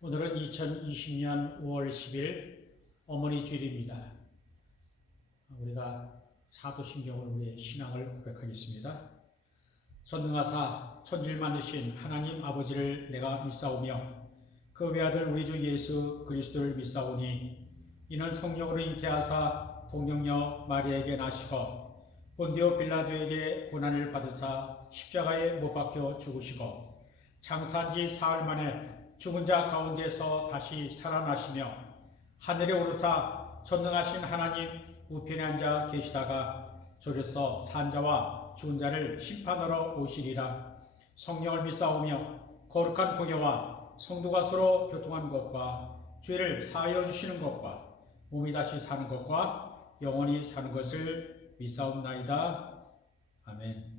오늘은 2020년 5월 10일 어머니 주일입니다. 우리가 사도신경으로 우리의 신앙을 고백하겠습니다. 전능하사 천지를 만드신 하나님 아버지를 내가 믿사오며 그 외아들 우리 주 예수 그리스도를 믿사오니 이는 성령으로 잉태하사 동정녀 마리아에게 나시고 본디오 빌라도에게 고난을 받으사 십자가에 못 박혀 죽으시고 장사한 지 사흘 만에 죽은 자 가운데서 다시 살아나시며 하늘에 오르사 전능하신 하나님 우편에 앉아 계시다가 저리서 산 자와 죽은 자를 심판하러 오시리라. 성령을 믿사오며 거룩한 공예와 성도가 서로 교통하는 것과 죄를 사하여 주시는 것과 몸이 다시 사는 것과 영원히 사는 것을 믿사옵나이다. 아멘.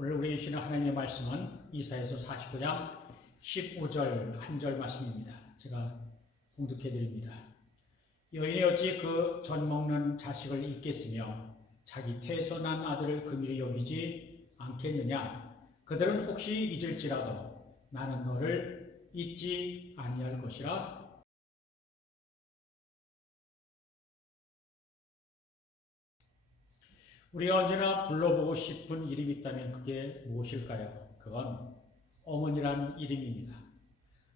오늘 우리 주시는 하나님의 말씀은 이사야서 49장 15절 한 절 말씀입니다. 제가 봉독해 드립니다. 여인이 어찌 그 젖 먹는 자식을 잊겠으며 자기 태에서 난 아들을 긍휼히 여기지 않겠느냐. 그들은 혹시 잊을지라도 나는 너를 잊지 아니할 것이라. 우리가 언제나 불러보고 싶은 이름이 있다면 그게 무엇일까요? 그건 어머니란 이름입니다.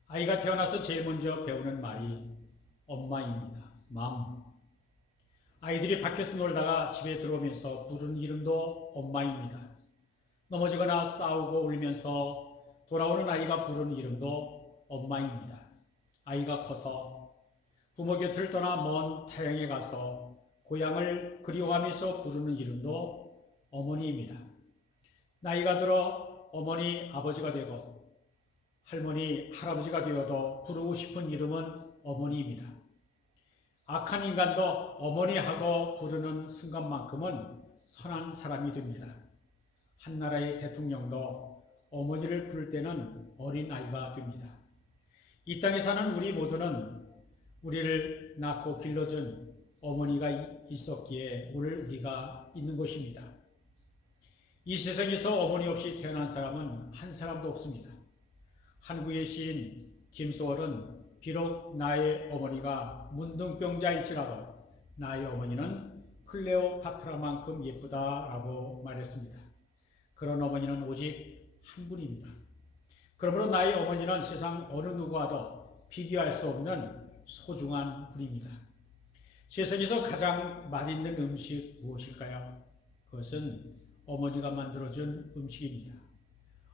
아이가 태어나서 제일 먼저 배우는 말이 엄마입니다. 맘. 아이들이 밖에서 놀다가 집에 들어오면서 부르는 이름도 엄마입니다. 넘어지거나 싸우고 울면서 돌아오는 아이가 부르는 이름도 엄마입니다. 아이가 커서 부모 곁을 떠나 먼 타향에 가서 고향을 그리워하면서 부르는 이름도 어머니입니다. 나이가 들어 어머니, 아버지가 되고 할머니, 할아버지가 되어도 부르고 싶은 이름은 어머니입니다. 악한 인간도 어머니하고 부르는 순간만큼은 선한 사람이 됩니다. 한 나라의 대통령도 어머니를 부를 때는 어린아이가 됩니다. 이 땅에 사는 우리 모두는 우리를 낳고 길러준 어머니가 있었기에 오늘 우리가 있는 것입니다. 이 세상에서 어머니 없이 태어난 사람은 한 사람도 없습니다. 한국의 시인 김소월은 비록 나의 어머니가 문둥병자일지라도 나의 어머니는 클레오파트라만큼 예쁘다라고 말했습니다. 그런 어머니는 오직 한 분입니다. 그러므로 나의 어머니는 세상 어느 누구와도 비교할 수 없는 소중한 분입니다. 세상에서 가장 맛있는 음식 무엇일까요? 그것은 어머니가 만들어준 음식입니다.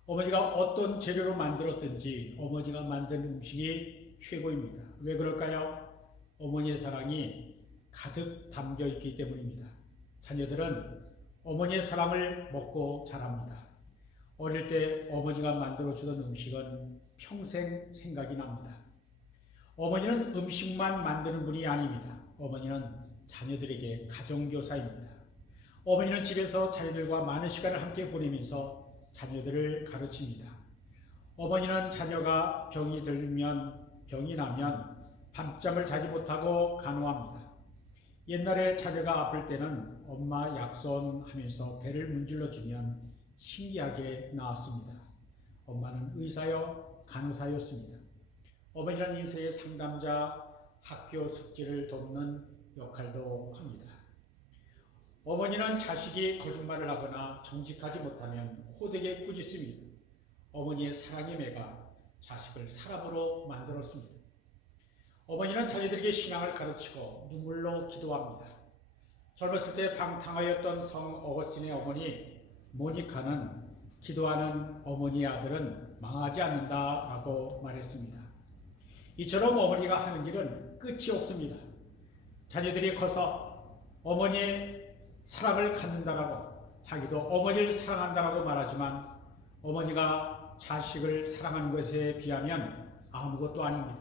어머니가 어떤 재료로 만들었든지 어머니가 만든 음식이 최고입니다. 왜 그럴까요? 어머니의 사랑이 가득 담겨 있기 때문입니다. 자녀들은 어머니의 사랑을 먹고 자랍니다. 어릴 때 어머니가 만들어주던 음식은 평생 생각이 납니다. 어머니는 음식만 만드는 분이 아닙니다. 어머니는 자녀들에게 가정교사입니다. 어머니는 집에서 자녀들과 많은 시간을 함께 보내면서 자녀들을 가르칩니다. 어머니는 자녀가 병이 나면 밤잠을 자지 못하고 간호합니다. 옛날에 자녀가 아플 때는 엄마 약손 하면서 배를 문질러주면 신기하게 나았습니다. 엄마는 의사요 간호사였습니다. 어머니는 인생의 상담자, 학교 숙제를 돕는 역할도 합니다. 어머니는 자식이 거짓말을 하거나 정직하지 못하면 호되게 꾸짖습니다. 어머니의 사랑의 매가 자식을 사람으로 만들었습니다. 어머니는 자녀들에게 신앙을 가르치고 눈물로 기도합니다. 젊었을 때 방탕하였던 성 어거스틴의 어머니 모니카는 기도하는 어머니의 아들은 망하지 않는다라고 말했습니다. 이처럼 어머니가 하는 일은 끝이 없습니다. 자녀들이 커서 어머니의 사랑을 갖는다라고 자기도 어머니를 사랑한다라고 말하지만 어머니가 자식을 사랑하는 것에 비하면 아무것도 아닙니다.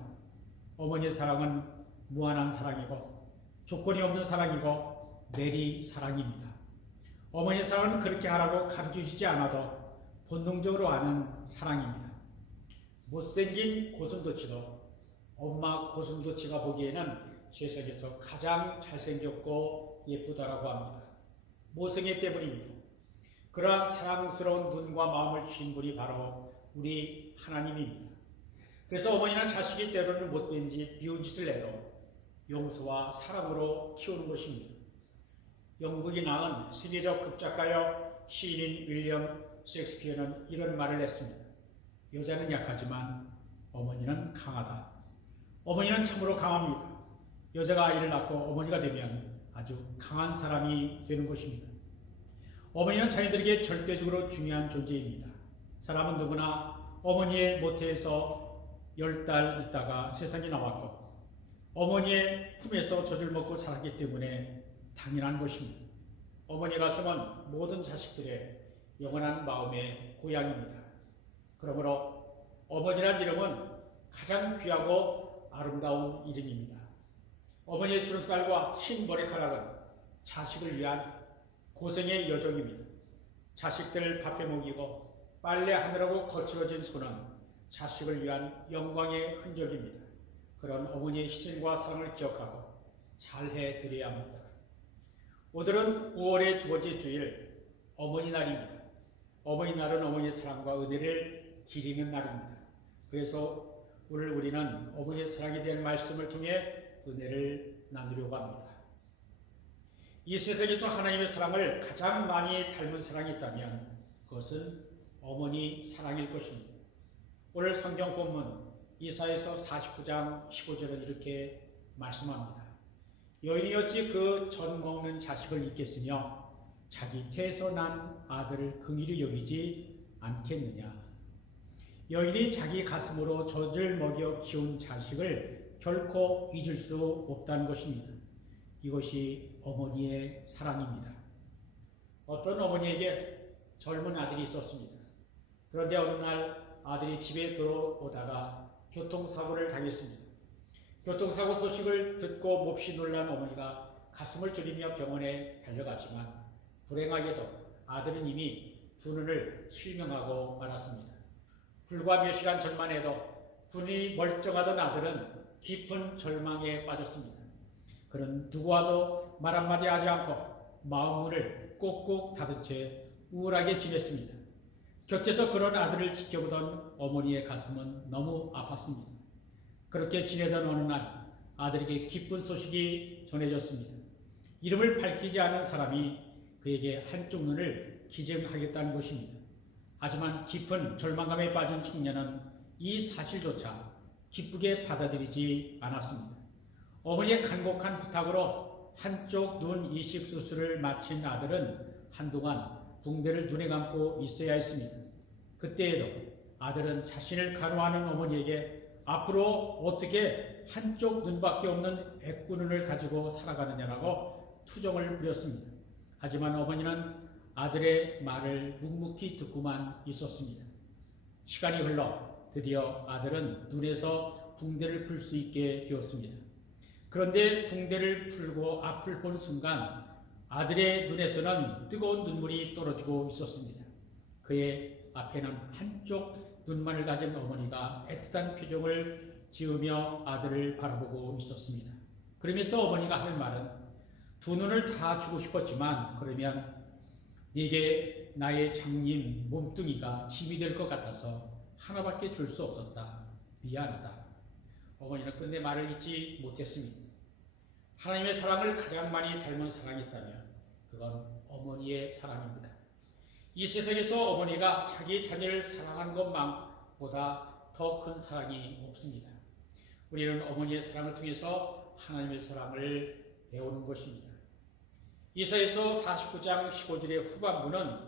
어머니의 사랑은 무한한 사랑이고 조건이 없는 사랑이고 내리 사랑입니다. 어머니의 사랑은 그렇게 하라고 가르쳐주지 않아도 본능적으로 아는 사랑입니다. 못생긴 고슴도치도 엄마 고슴도치가 보기에는 세상에서 가장 잘생겼고 예쁘다라고 합니다. 모성애 때문입니다. 그러한 사랑스러운 눈과 마음을 주신 분이 바로 우리 하나님입니다. 그래서 어머니는 자식이 때로는 못된 짓, 미운 짓을 해도 용서와 사랑으로 키우는 것입니다. 영국이 낳은 세계적 극작가여 시인인 윌리엄 셰익스피어는 이런 말을 했습니다. 여자는 약하지만 어머니는 강하다. 어머니는 참으로 강합니다. 여자가 아이를 낳고 어머니가 되면 아주 강한 사람이 되는 것입니다. 어머니는 자녀들에게 절대적으로 중요한 존재입니다. 사람은 누구나 어머니의 모태에서 10달 있다가 세상에 나왔고 어머니의 품에서 젖을 먹고 자랐기 때문에 당연한 것입니다. 어머니 가슴은 모든 자식들의 영원한 마음의 고향입니다. 그러므로 어머니란 이름은 가장 귀하고 아름다운 이름입니다. 어머니의 주름살과 흰 머리카락은 자식을 위한 고생의 여정입니다. 자식들 밥해 먹이고 빨래하느라고 거칠어진 손은 자식을 위한 영광의 흔적입니다. 그런 어머니의 희생과 사랑을 기억하고 잘해 드려야 합니다. 오늘은 5월의 두 번째 주일 어머니날입니다. 어머니날은 어머니의 사랑과 은혜를 기리는 날입니다. 그래서 오늘 우리는 어머니의 사랑에 대한 말씀을 통해 은혜를 나누려고 합니다. 이 세상에서 하나님의 사랑을 가장 많이 닮은 사랑이 있다면 그것은 어머니 사랑일 것입니다. 오늘 성경 본문 이사야서 49장 15절은 이렇게 말씀합니다. 여인이 어찌 그 젖 먹는 자식을 잊겠으며 자기 태에서 난 아들을 긍휼히 여기지 않겠느냐. 여인이 자기 가슴으로 젖을 먹여 키운 자식을 결코 잊을 수 없다는 것입니다. 이것이 어머니의 사랑입니다. 어떤 어머니에게 젊은 아들이 있었습니다. 그런데 어느 날 아들이 집에 들어오다가 교통사고를 당했습니다. 교통사고 소식을 듣고 몹시 놀란 어머니가 가슴을 졸이며 병원에 달려갔지만 불행하게도 아들은 이미 두 눈을 실명하고 말았습니다. 불과 몇 시간 전만 해도 눈이 멀쩡하던 아들은 깊은 절망에 빠졌습니다. 그는 누구와도 말 한마디 하지 않고 마음문을 꼭꼭 닫은 채 우울하게 지냈습니다. 곁에서 그런 아들을 지켜보던 어머니의 가슴은 너무 아팠습니다. 그렇게 지내던 어느 날 아들에게 기쁜 소식이 전해졌습니다. 이름을 밝히지 않은 사람이 그에게 한쪽 눈을 기증하겠다는 것입니다. 하지만 깊은 절망감에 빠진 청년은 이 사실조차 기쁘게 받아들이지 않았습니다. 어머니의 간곡한 부탁으로 한쪽 눈 이식 수술을 마친 아들은 한동안 붕대를 눈에 감고 있어야 했습니다. 그때에도 아들은 자신을 간호하는 어머니에게 앞으로 어떻게 한쪽 눈밖에 없는 애꾸눈을 가지고 살아가느냐라고 투정을 부렸습니다. 하지만 어머니는 아들의 말을 묵묵히 듣고만 있었습니다. 시간이 흘러 드디어 아들은 눈에서 붕대를 풀 수 있게 되었습니다. 그런데 붕대를 풀고 앞을 본 순간 아들의 눈에서는 뜨거운 눈물이 떨어지고 있었습니다. 그의 앞에는 한쪽 눈만을 가진 어머니가 애틋한 표정을 지으며 아들을 바라보고 있었습니다. 그러면서 어머니가 하는 말은 두 눈을 다 주고 싶었지만 그러면 네게 나의 장님 몸뚱이가 짐이 될 것 같아서 하나밖에 줄 수 없었다. 미안하다. 어머니는 끝내 말을 잊지 못했습니다. 하나님의 사랑을 가장 많이 닮은 사랑이 있다면 그건 어머니의 사랑입니다. 이 세상에서 어머니가 자기 자녀를 사랑하는 것보다 더 큰 사랑이 없습니다. 우리는 어머니의 사랑을 통해서 하나님의 사랑을 배우는 것입니다. 이사야서 49장 15절의 후반부는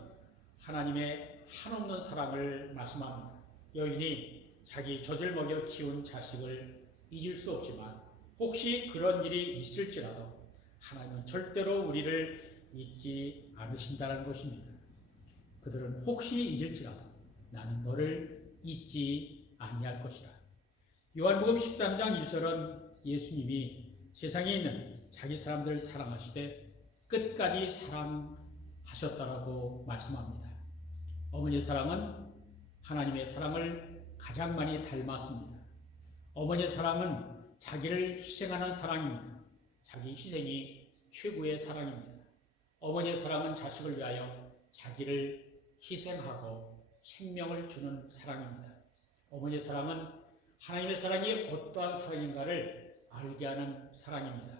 하나님의 한없는 사랑을 말씀합니다. 여인이 자기 젖을 먹여 키운 자식을 잊을 수 없지만 혹시 그런 일이 있을지라도 하나님은 절대로 우리를 잊지 않으신다는 것입니다. 그들은 혹시 잊을지라도 나는 너를 잊지 아니할 것이라. 요한복음 13장 1절은 예수님이 세상에 있는 자기 사람들을 사랑하시되 끝까지 사랑하셨다라고 말씀합니다. 어머니의 사랑은 하나님의 사랑을 가장 많이 닮았습니다. 어머니의 사랑은 자기를 희생하는 사랑입니다. 자기 희생이 최고의 사랑입니다. 어머니의 사랑은 자식을 위하여 자기를 희생하고 생명을 주는 사랑입니다. 어머니의 사랑은 하나님의 사랑이 어떠한 사랑인가를 알게 하는 사랑입니다.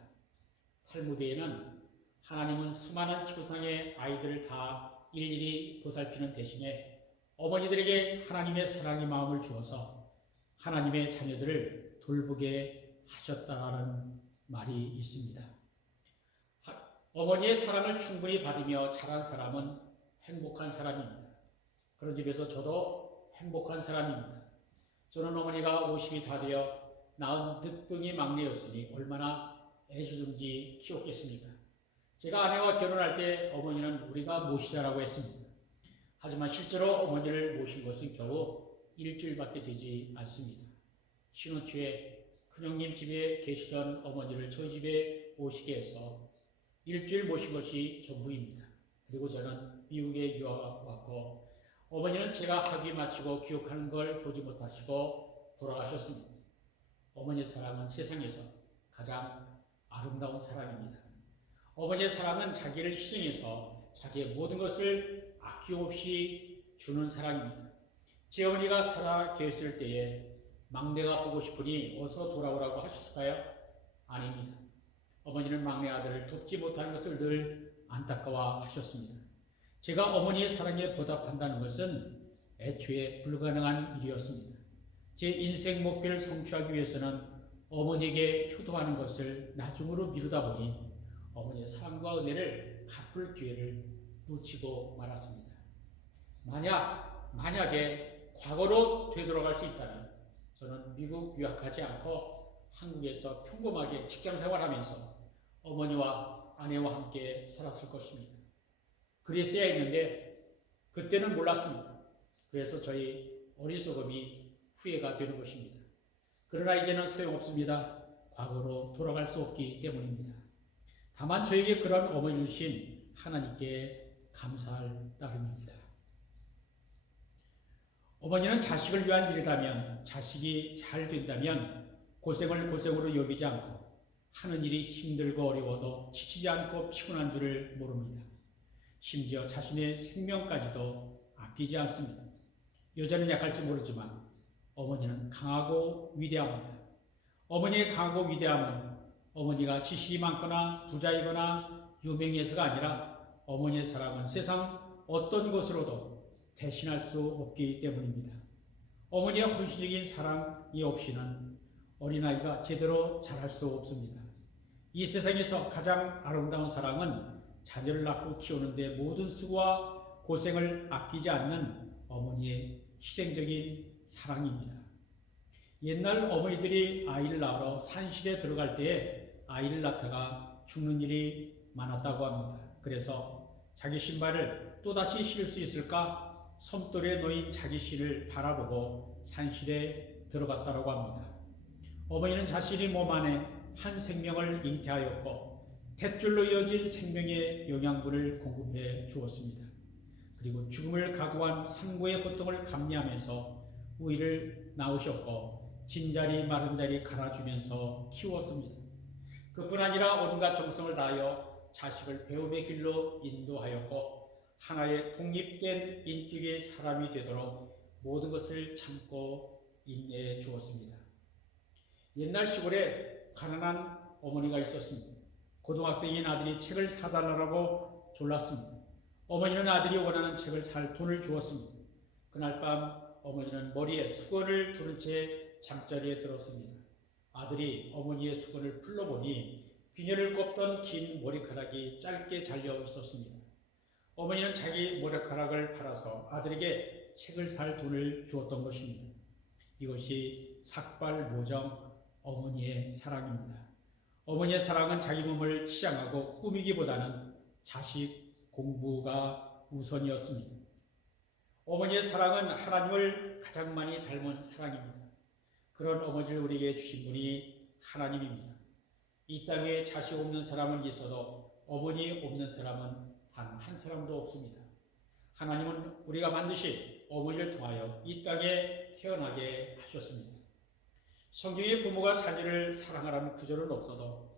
탈무드에는 하나님은 수많은 지구상의 아이들을 다 일일이 보살피는 대신에 어머니들에게 하나님의 사랑의 마음을 주어서 하나님의 자녀들을 돌보게 하셨다는 말이 있습니다. 어머니의 사랑을 충분히 받으며 자란 사람은 행복한 사람입니다. 그런 집에서 저도 행복한 사람입니다. 저는 어머니가 50이 다 되어 낳은 늦둥이 막내였으니 얼마나 애주둥지 키웠겠습니까? 제가 아내와 결혼할 때 어머니는 우리가 모시자라고 했습니다. 하지만 실제로 어머니를 모신 것은 겨우 일주일밖에 되지 않습니다. 신혼 초에 큰형님 집에 계시던 어머니를 저희 집에 오시게 해서 일주일 모신 것이 전부입니다. 그리고 저는 미국에 유학 왔고 어머니는 제가 학위 마치고 귀국하는 걸 보지 못하시고 돌아가셨습니다. 어머니의 사랑은 세상에서 가장 아름다운 사랑입니다. 어머니의 사랑은 자기를 희생해서 자기의 모든 것을 아낌없이 주는 사랑입니다. 제 어머니가 살아 계실 때에 막내가 보고 싶으니 어서 돌아오라고 하셨을까요? 아닙니다. 어머니는 막내 아들을 돕지 못하는 것을 늘 안타까워하셨습니다. 제가 어머니의 사랑에 보답한다는 것은 애초에 불가능한 일이었습니다. 제 인생 목표를 성취하기 위해서는 어머니에게 효도하는 것을 나중으로 미루다 보니 어머니의 사랑과 은혜를 갚을 기회를 놓치고 말았습니다. 만약에 과거로 되돌아갈 수 있다면 저는 미국 유학하지 않고 한국에서 평범하게 직장생활하면서 어머니와 아내와 함께 살았을 것입니다. 그랬어야 했는데 그때는 몰랐습니다. 그래서 저희 어리석음이 후회가 되는 것입니다. 그러나 이제는 소용없습니다. 과거로 돌아갈 수 없기 때문입니다. 다만 저에게 그런 어머니 주신 하나님께 감사할 따름입니다. 어머니는 자식을 위한 일이라면, 자식이 잘 된다면 고생을 고생으로 여기지 않고 하는 일이 힘들고 어려워도 지치지 않고 피곤한 줄을 모릅니다. 심지어 자신의 생명까지도 아끼지 않습니다. 여자는 약할지 모르지만 어머니는 강하고 위대합니다. 어머니의 강하고 위대함은 어머니가 지식이 많거나 부자이거나 유명해서가 아니라 어머니의 사랑은 세상 어떤 것으로도 대신할 수 없기 때문입니다. 어머니의 헌신적인 사랑이 없이는 어린아이가 제대로 자랄 수 없습니다. 이 세상에서 가장 아름다운 사랑은 자녀를 낳고 키우는데 모든 수고와 고생을 아끼지 않는 어머니의 희생적인 사랑입니다. 옛날 어머니들이 아이를 낳으러 산실에 들어갈 때에 아이를 낳다가 죽는 일이 많았다고 합니다. 그래서 자기 신발을 또다시 신을 수 있을까 섬돌에 놓인 자기 신을 바라보고 산실에 들어갔다고 합니다. 어머니는 자신의 몸 안에 한 생명을 잉태하였고 탯줄로 이어진 생명의 영양분을 공급해 주었습니다. 그리고 죽음을 각오한 산고의 고통을 감내하면서 우리를 낳으셨고 진자리 마른 자리 갈아주면서 키웠습니다. 그뿐 아니라 온갖 정성을 다하여 자식을 배움의 길로 인도하였고 하나의 독립된 인격의 사람이 되도록 모든 것을 참고 인내해 주었습니다. 옛날 시골에 가난한 어머니가 있었습니다. 고등학생인 아들이 책을 사달라고 졸랐습니다. 어머니는 아들이 원하는 책을 살 돈을 주었습니다. 그날 밤 어머니는 머리에 수건을 두른 채 잠자리에 들었습니다. 아들이 어머니의 수건을 풀러보니 귀녀를 꼽던 긴 머리카락이 짧게 잘려 있었습니다. 어머니는 자기 머리카락을 팔아서 아들에게 책을 살 돈을 주었던 것입니다. 이것이 삭발모정 어머니의 사랑입니다. 어머니의 사랑은 자기 몸을 치장하고 꾸미기보다는 자식 공부가 우선이었습니다. 어머니의 사랑은 하나님을 가장 많이 닮은 사랑입니다. 그런 어머니를 우리에게 주신 분이 하나님입니다. 이 땅에 자식 없는 사람은 있어도 어머니 없는 사람은 단 한 사람도 없습니다. 하나님은 우리가 반드시 어머니를 통하여 이 땅에 태어나게 하셨습니다. 성경에 부모가 자녀를 사랑하라는 구절은 없어도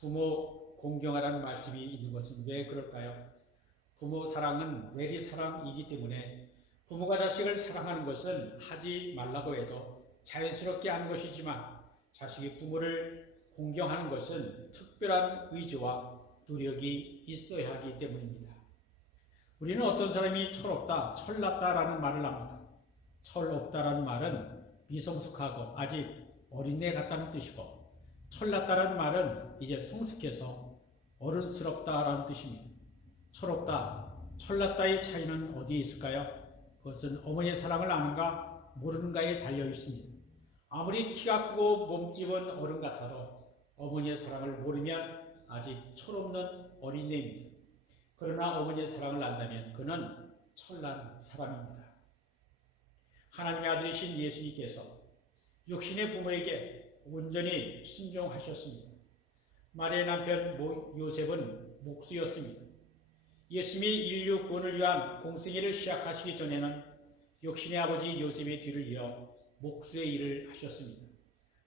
부모 공경하라는 말씀이 있는 것은 왜 그럴까요? 부모 사랑은 내리 사랑이기 때문에 부모가 자식을 사랑하는 것은 하지 말라고 해도 자연스럽게 하는 것이지만 자식이 부모를 공경하는 것은 특별한 의지와 노력이 있어야 하기 때문입니다. 우리는 어떤 사람이 철없다, 철났다라는 말을 합니다. 철없다라는 말은 미성숙하고 아직 어린애 같다는 뜻이고 철났다라는 말은 이제 성숙해서 어른스럽다라는 뜻입니다. 철없다, 철났다의 차이는 어디에 있을까요? 그것은 어머니의 사랑을 아는가 모르는가에 달려 있습니다. 아무리 키가 크고 몸집은 어른 같아도 어머니의 사랑을 모르면 아직 철없는 어린애입니다. 그러나 어머니의 사랑을 안다면 그는 철난 사람입니다. 하나님의 아들이신 예수님께서 육신의 부모에게 온전히 순종하셨습니다. 마리아의 남편 요셉은 목수였습니다. 예수님이 인류 구원을 위한 공생애를 시작하시기 전에는 육신의 아버지 요셉의 뒤를 이어 목수의 일을 하셨습니다.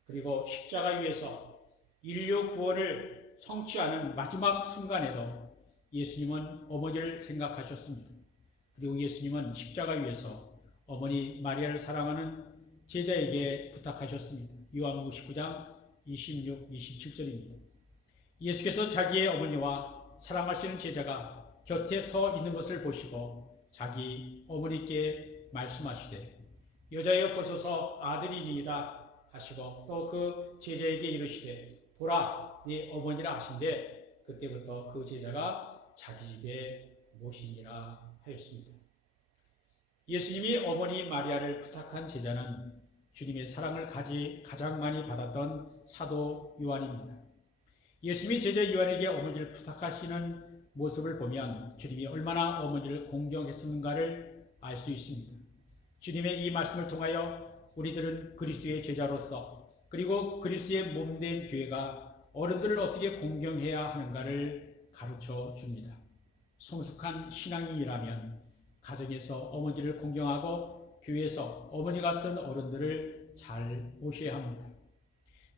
그리고 십자가 위에서 인류 구원을 성취하는 마지막 순간에도 예수님은 어머니를 생각하셨습니다. 그리고 예수님은 십자가 위에서 어머니 마리아를 사랑하는 제자에게 부탁하셨습니다. 요한복음 19장 26, 27절입니다. 예수께서 자기의 어머니와 사랑하시는 제자가 곁에 서 있는 것을 보시고 자기 어머니께 말씀하시되 여자여 보소서 아들이니이다 하시고 또 그 제자에게 이르시되 보라 네 어머니라 하신데 그때부터 그 제자가 자기 집에 모시니라 하였습니다. 예수님이 어머니 마리아를 부탁한 제자는 주님의 사랑을 가장 많이 받았던 사도 요한입니다. 예수님이 제자 요한에게 어머니를 부탁하시는 모습을 보면 주님이 얼마나 어머니를 공경했었는가를 알 수 있습니다. 주님의 이 말씀을 통하여 우리들은 그리스도의 제자로서 그리고 그리스도의 몸된 교회가 어른들을 어떻게 공경해야 하는가를 가르쳐 줍니다. 성숙한 신앙인이라면 가정에서 어머니를 공경하고 교회에서 어머니 같은 어른들을 잘 모셔야 합니다.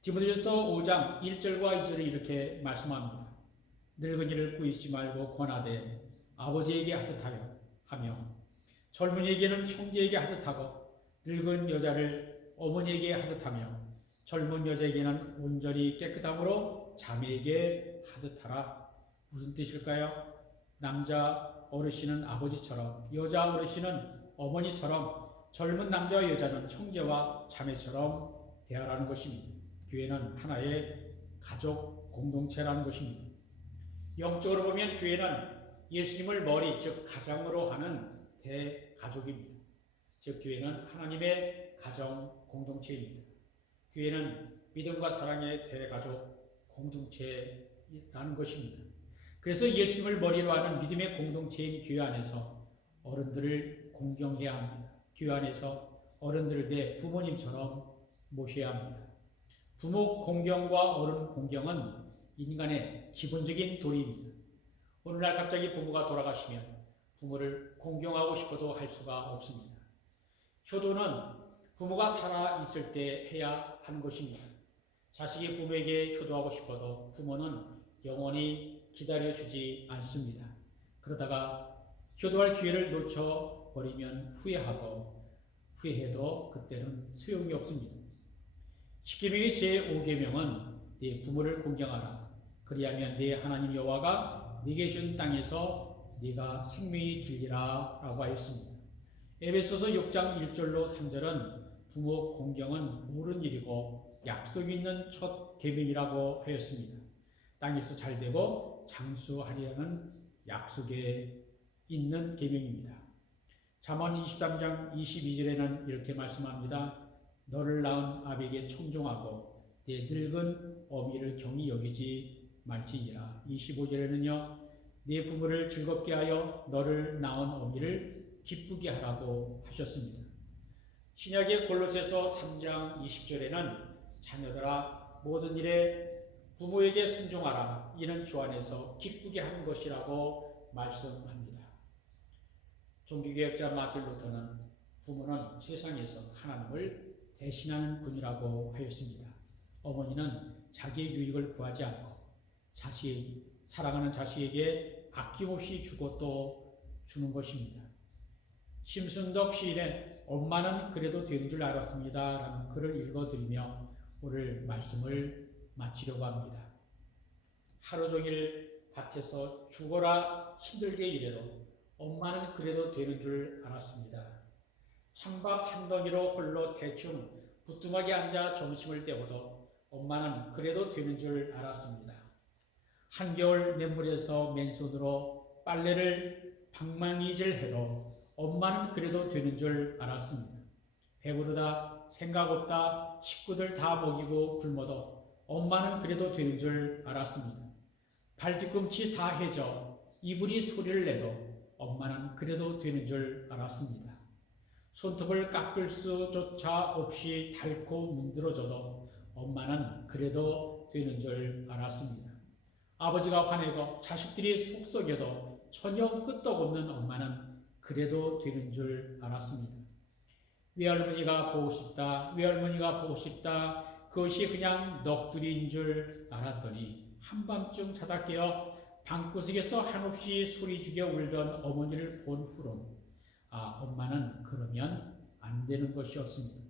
디모데전서 5장 1절과 2절에 이렇게 말씀합니다. 늙은이를 꾸짖지 말고 권하되 아버지에게 하듯하여 하며 젊은이에게는 형제에게 하듯하고 늙은 여자를 어머니에게 하듯하며 젊은 여자에게는 온전히 깨끗함으로 자매에게 하듯하라. 무슨 뜻일까요? 남자 어르신은 아버지처럼 여자 어르신은 어머니처럼 젊은 남자와 여자는 형제와 자매처럼 대하라는 것입니다. 교회는 하나의 가족 공동체라는 것입니다. 영적으로 보면 교회는 예수님을 머리 즉 가장으로 하는 대가족입니다. 즉 교회는 하나님의 가정 공동체입니다. 교회는 믿음과 사랑의 대가족 공동체라는 것입니다. 그래서 예수님을 머리로 하는 믿음의 공동체인 교회 안에서 어른들을 공경해야 합니다. 교회 안에서 어른들을 내 부모님처럼 모셔야 합니다. 부모 공경과 어른 공경은 인간의 기본적인 도리입니다. 오늘날 갑자기 부모가 돌아가시면 부모를 공경하고 싶어도 할 수가 없습니다. 효도는 부모가 살아있을 때 해야 하는 것입니다. 자식이 부모에게 효도하고 싶어도 부모는 영원히 기다려주지 않습니다. 그러다가 효도할 기회를 놓쳐버리면 후회해도 그때는 소용이 없습니다. 십계명의 제5계명은 네 부모를 공경하라. 그리하면 네 하나님 여호와가 네게 준 땅에서 네가 생명이 길리라 라고 하였습니다. 에베소서 6장 1절로 3절은 부모 공경은 옳은 일이고 약속 있는 첫 계명이라고 하였습니다. 땅에서 잘되고 장수하리라는 약속에 있는 계명입니다. 잠언 23장 22절에는 이렇게 말씀합니다. 너를 낳은 아비에게 청종하고 내 늙은 어미를 경히 여기지 말지니라. 25절에는요. 내 부모를 즐겁게 하여 너를 낳은 어미를 기쁘게 하라고 하셨습니다. 신약의 골로새서 3장 20절에는 자녀들아 모든 일에 부모에게 순종하라. 이는 주 안에서 기쁘게 하는 것이라고 말씀합니다. 종교개혁자 마틴 루터는 부모는 세상에서 하나님을 대신하는 분이라고 하였습니다. 어머니는 자기의 유익을 구하지 않고 사랑하는 자식에게 아낌없이 주고 또 주는 것입니다. 심순덕 시인의 엄마는 그래도 되는 줄 알았습니다 라는 글을 읽어드리며 오늘 말씀을 마치려고 합니다. 하루 종일 밭에서 죽어라 힘들게 일해도 엄마는 그래도 되는 줄 알았습니다. 찬밥 한 덩이로 홀로 대충 부뚜막에 앉아 점심을 때워도 엄마는 그래도 되는 줄 알았습니다. 한겨울 맨물에서 맨손으로 빨래를 방망이질해도 엄마는 그래도 되는 줄 알았습니다. 배부르다 생각 없다 식구들 다 먹이고 굶어도 엄마는 그래도 되는 줄 알았습니다. 발뒤꿈치 다 해져 이불이 소리를 내도 엄마는 그래도 되는 줄 알았습니다. 손톱을 깎을 수조차 없이 닳고 문드러져도 엄마는 그래도 되는 줄 알았습니다. 아버지가 화내고 자식들이 속썩여도 전혀 끄떡없는 엄마는 그래도 되는 줄 알았습니다. 외할머니가 보고 싶다, 외할머니가 보고 싶다, 그것이 그냥 넋두리인 줄 알았더니 한밤중 자다 깨어 방구석에서 한없이 소리 죽여 울던 어머니를 본 후론 엄마는 그러면 안 되는 것이었습니다.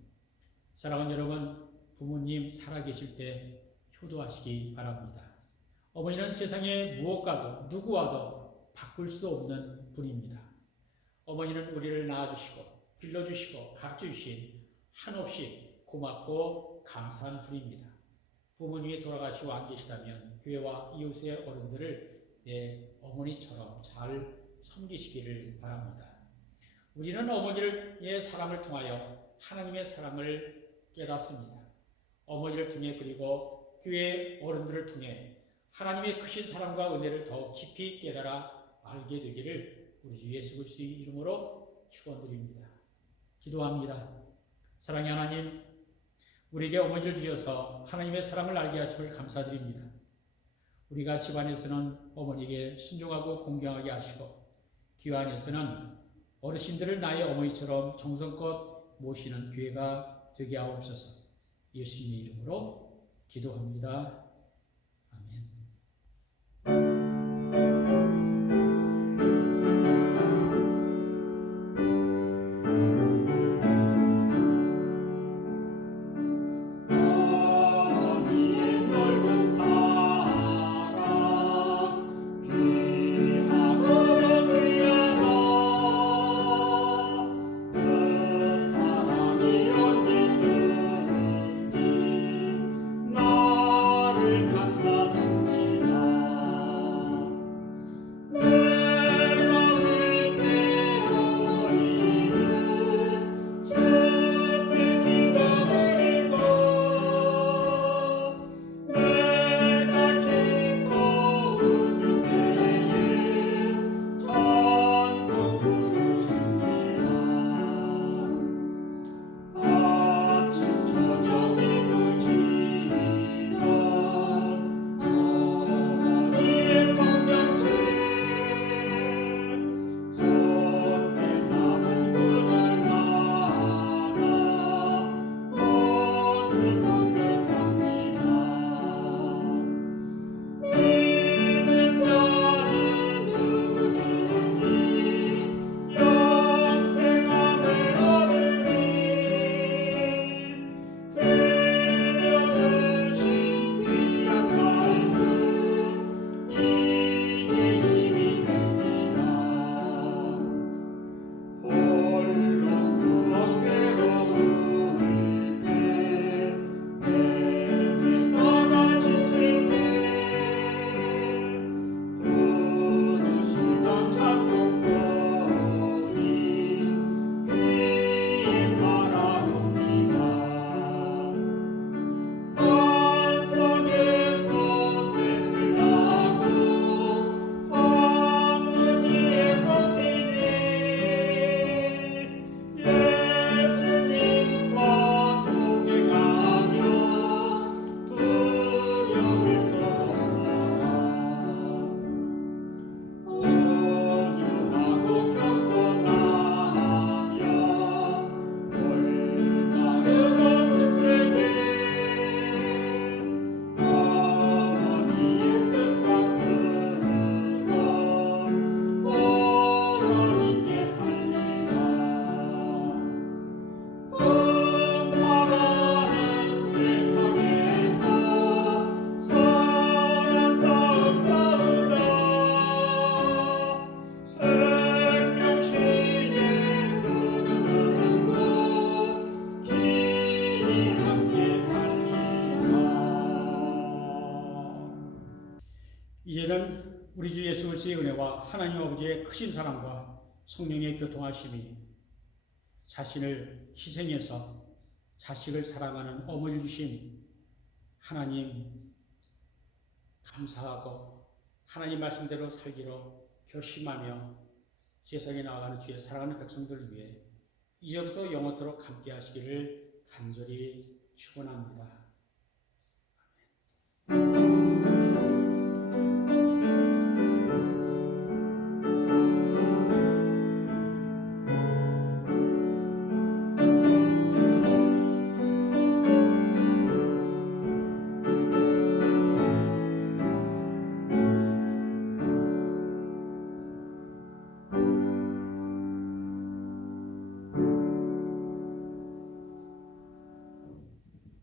사랑하는 여러분, 부모님 살아계실 때 효도하시기 바랍니다. 어머니는 세상에 무엇과도 누구와도 바꿀 수 없는 분입니다. 어머니는 우리를 낳아주시고 길러주시고 가르쳐주신 한없이 고맙고 감사한 분입니다. 부모님이 돌아가시고 안 계시다면 교회와 이웃의 어른들을 내 어머니처럼 잘 섬기시기를 바랍니다. 우리는 어머니의 사랑을 통하여 하나님의 사랑을 깨닫습니다. 어머니를 통해 그리고 교회 어른들을 통해 하나님의 크신 사랑과 은혜를 더 깊이 깨달아 알게 되기를 우리 주 예수 그리스도의 이름으로 축원드립니다. 기도합니다. 사랑의 하나님, 우리에게 어머니를 주셔서 하나님의 사랑을 알게 하심을 감사드립니다. 우리가 집안에서는 어머니에게 순종하고 공경하게 하시고 교회 안에서는 어르신들을 나의 어머니처럼 정성껏 모시는 교회가 되게 하옵소서. 예수님의 이름으로 기도합니다. 이제는 우리 주 예수 그리스도의 은혜와 하나님 아버지의 크신 사랑과 성령의 교통하심이 자신을 희생해서 자식을 사랑하는 어머니 주신 하나님 감사하고 하나님 말씀대로 살기로 결심하며 세상에 나아가는 주의 사랑하는 백성들을 위해 이제부터 영원토록 함께 하시기를 간절히 축원합니다.